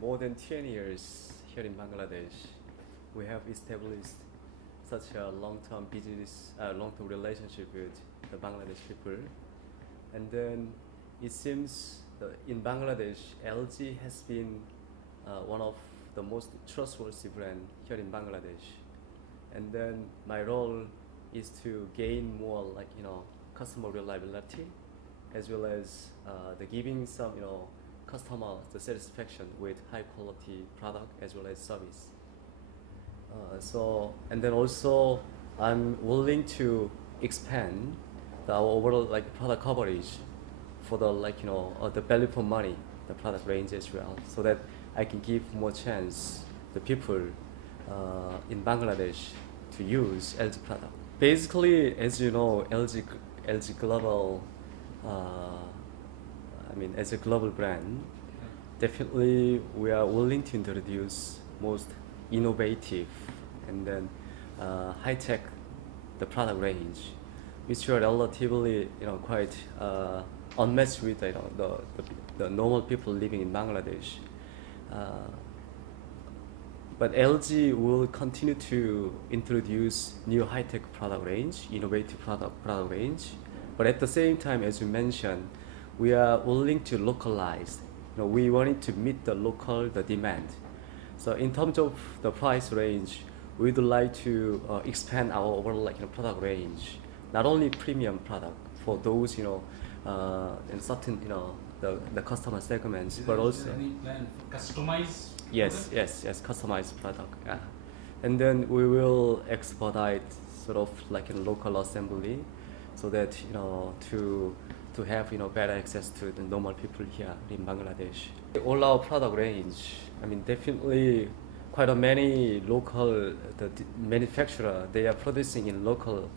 More than 20 years here in Bangladesh, we have established such a long-term business, long-term relationship with the Bangladesh people. And then it seems that in Bangladesh, LG has been one of the most trustworthy brand here in Bangladesh. And then my role is to gain more customer reliability, as well as the giving some customer the satisfaction with high quality product as well as service. And then also I'm willing to expand our overall product coverage for the value for money, the product range as well, so that I can give more chance the people in Bangladesh to use LG product. Basically, as you know, LG Global, as a global brand, definitely we are willing to introduce most innovative and then high-tech the product range, which are relatively quite unmatched with the normal people living in Bangladesh. But LG will continue to introduce new high-tech product range, innovative product range. But at the same time, as you mentioned, we are willing to localize. We wanted to meet the demand. So in terms of the price range, we'd like to expand our overall product range, not only premium product for those in certain the customer segments, but also any plan for customized yes, customized product. Yeah. And then we will expedite sort of like a local assembly, so that to have better access to the normal people here in Bangladesh. All our product range, definitely quite a many local manufacturer, they are producing in local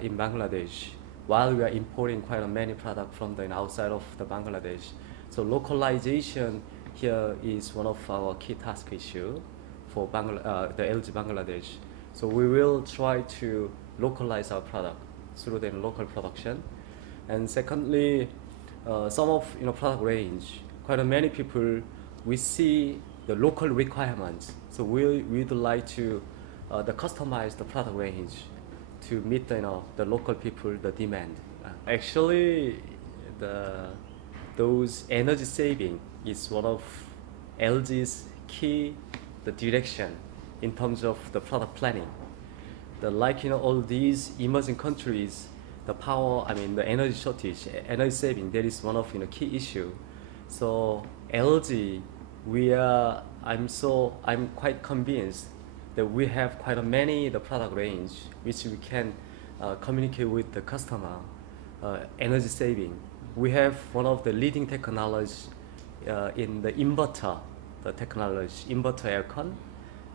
in Bangladesh, while we are importing quite a many product from the outside of the Bangladesh. So localization here is one of our key task issue for the LG Bangladesh. So we will try to localize our product through the local production. And secondly, some of product range, quite many people, we see the local requirements. So we'd like to the customize the product range to meet the local people the demand. Actually, those energy saving is one of LG's key direction in terms of the product planning. All these emerging countries, the energy shortage, energy saving, that is one of key issue. So LG, I'm quite convinced that we have quite a many the product range which we can communicate with the customer energy saving. We have one of the leading technology in the inverter, inverter aircon,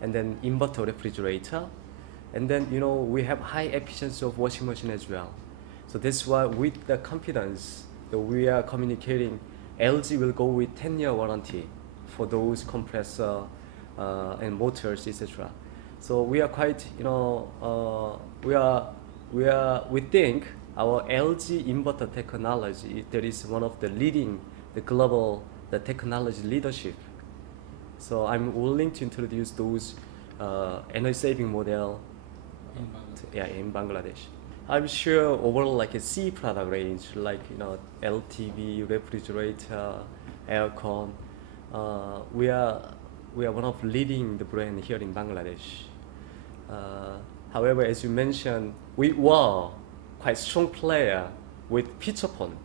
and then inverter refrigerator, and then we have high efficiency of washing machine as well. So that's why with the confidence that we are communicating, LG will go with 10-year warranty for those compressor and motors, etc. So we are quite, we think our LG inverter technology, that is one of the leading, the global, the technology leadership. So I'm willing to introduce those energy saving model in Bangladesh. I'm sure overall like a C product range, like LTV, refrigerator, aircon, we are one of leading the brand here in Bangladesh. However, as you mentioned, we were quite strong player with feature phone.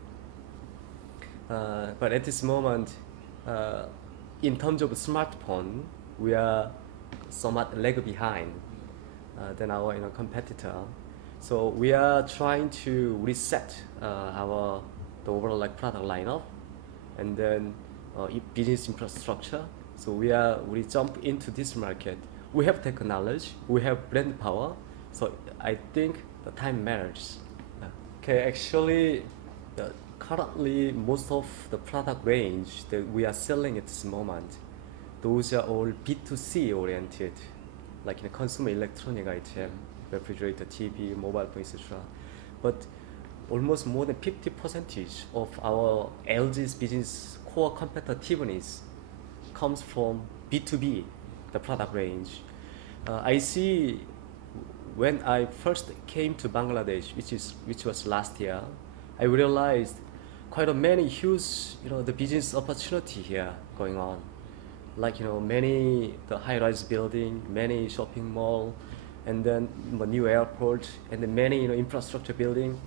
But at this moment, in terms of smartphone, we are somewhat lag behind than our competitor. So we are trying to reset the overall product lineup, and then business infrastructure. So we jump into this market. We have technology, we have brand power. So I think the time matters. Okay, actually, currently most of the product range that we are selling at this moment, those are all B2C oriented, like in consumer electronic item, refrigerator, TV, mobile phone, etc. But almost more than 50% of our LG's business core competitiveness comes from B2B, the product range. I see when I first came to Bangladesh, which was last year, I realized quite a many huge, the business opportunity here going on. Like, many the high-rise building, many shopping mall, and then the new airport, and then many, infrastructure building.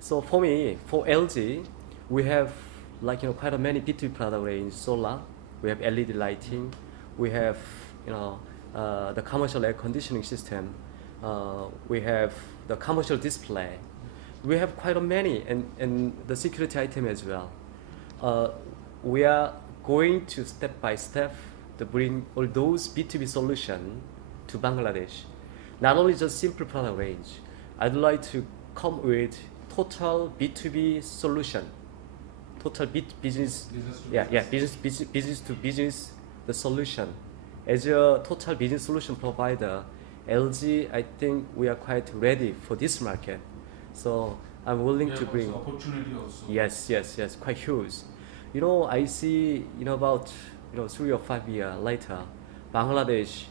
So for me, for LG, we have like, quite a many B2B product range, solar, we have LED lighting, we have, the commercial air conditioning system, we have the commercial display. We have quite a many, and the security item as well. We are going to step by step to bring all those B2B solution to Bangladesh. Not only just simple product range, I'd like to come with total B2B solution, total business, business to business, the solution. As a total business solution provider, LG, I think we are quite ready for this market. So I'm willing to bring opportunity also. Yes, quite huge. I see, about 3 or 5 years later, Bangladesh,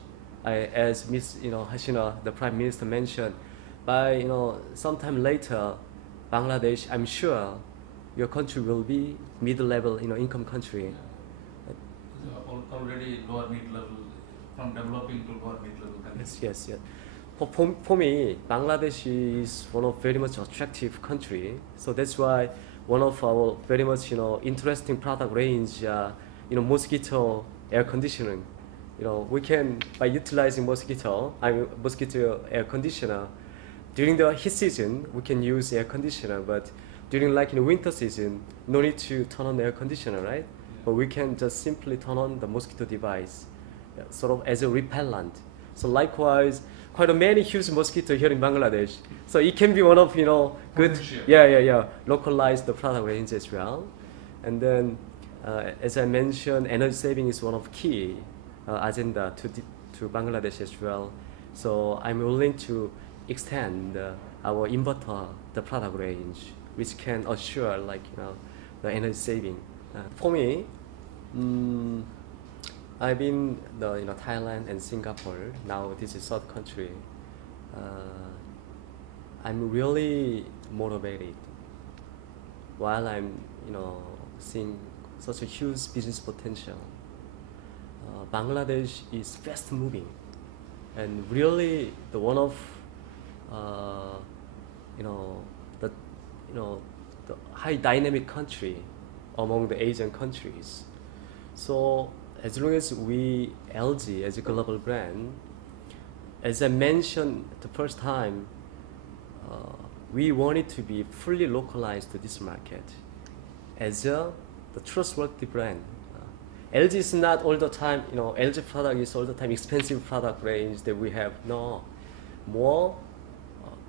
as Miss Hasina, the Prime Minister mentioned, by sometime later, Bangladesh, I'm sure your country will be mid-level income country. Already lower mid-level, from developing to lower mid-level country. Yes. For me, Bangladesh is one of very much attractive country. So that's why one of our very much interesting product range, mosquito air conditioning. We can, by utilizing mosquito air conditioner, during the heat season we can use air conditioner, but during winter season, no need to turn on the air conditioner, right? But we can just simply turn on the mosquito device, sort of as a repellent. So likewise, quite a many huge mosquito here in Bangladesh. So it can be one of good, localized the product range as well. And then, as I mentioned, energy saving is one of key agenda to Bangladesh as well. So I'm willing to extend our inverter, the product range, which can assure the energy saving. For me, I've been Thailand and Singapore. Now this is third country. I'm really motivated while I'm seeing such a huge business potential. Bangladesh is fast moving, and really the one of the high dynamic country among the Asian countries. So as long as we, LG, as a global brand, as I mentioned the first time, we wanted to be fully localized to this market as the trustworthy brand. LG is not all the time, LG product is all the time expensive product range that we have. No, more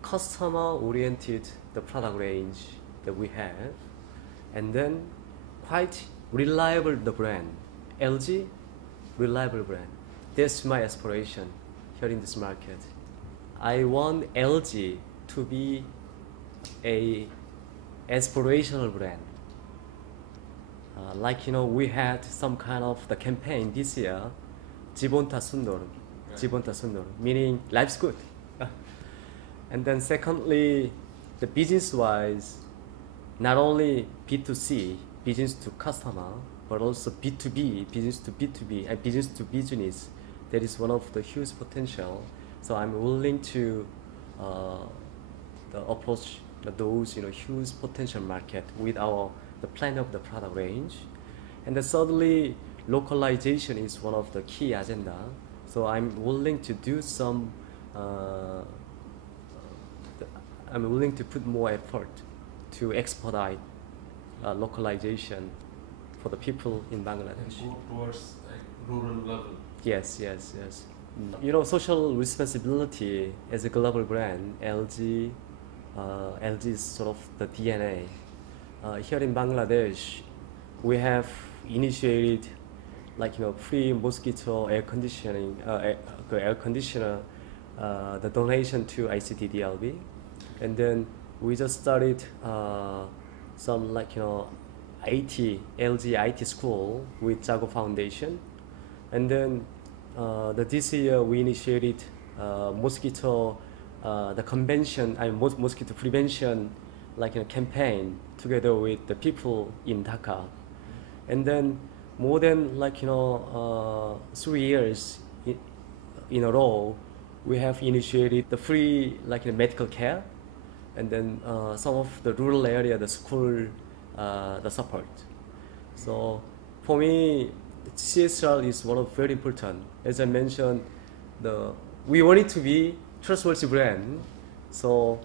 customer-oriented the product range that we have, and then quite reliable the brand. LG, reliable brand. That's my aspiration here in this market. I want LG to be a aspirational brand. We had some kind of the campaign this year, Jibonta Sundoram, Jibonta Sundoram, meaning life's good. And then secondly, the business-wise, not only B2C, business to customer, but also B2B, business to B2B, and business to business. That is one of the huge potential. So I'm willing to approach those huge potential market with the plan of the product range. And then thirdly, localization is one of the key agenda. So I'm willing to do some. I'm willing to put more effort to expedite localization for the people in Bangladesh. And go towards rural level. Yes. Social responsibility as a global brand, LG is sort of the DNA. Here in Bangladesh, we have initiated free mosquito air conditioning, air conditioner, the donation to ICT-DLB, and then we just started some LG IT school with Jago Foundation. And then this year we initiated mosquito, the convention, mosquito prevention, like a campaign together with the people in Dhaka. And then more than 3 years in a row, we have initiated the free medical care, and then some of the rural area, the school, the support. So for me, CSR is one of very important. As I mentioned, we want it to be trustworthy brand. So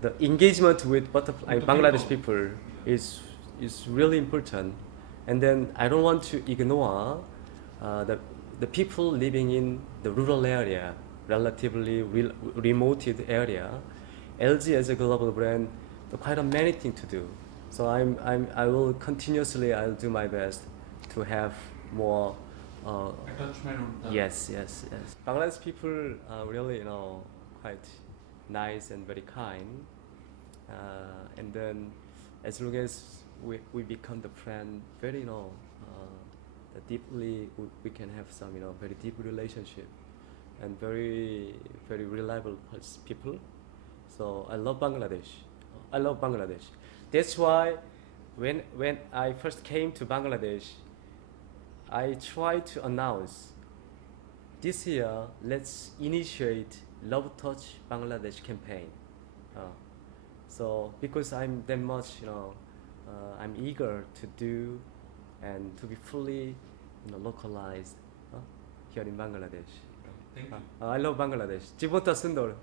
the engagement with Bangladesh people is really important. And then I don't want to ignore the people living in the rural area, relatively remote area. LG as a global brand, quite a many things to do. So I will continuously, I'll do my best to have more. Attachment with the Yes. Bangladesh people are really, quite nice and very kind. And then, as long as we become the friend, very, deeply, we can have some, very deep relationship, and very, very reliable people. So I love Bangladesh. I love Bangladesh. That's why when I first came to Bangladesh, I tried to announce this year, let's initiate Love Touch Bangladesh campaign. So because I'm that much, I'm eager to do and to be fully, localized here in Bangladesh. Thank you. I love Bangladesh. Jibota Sundar.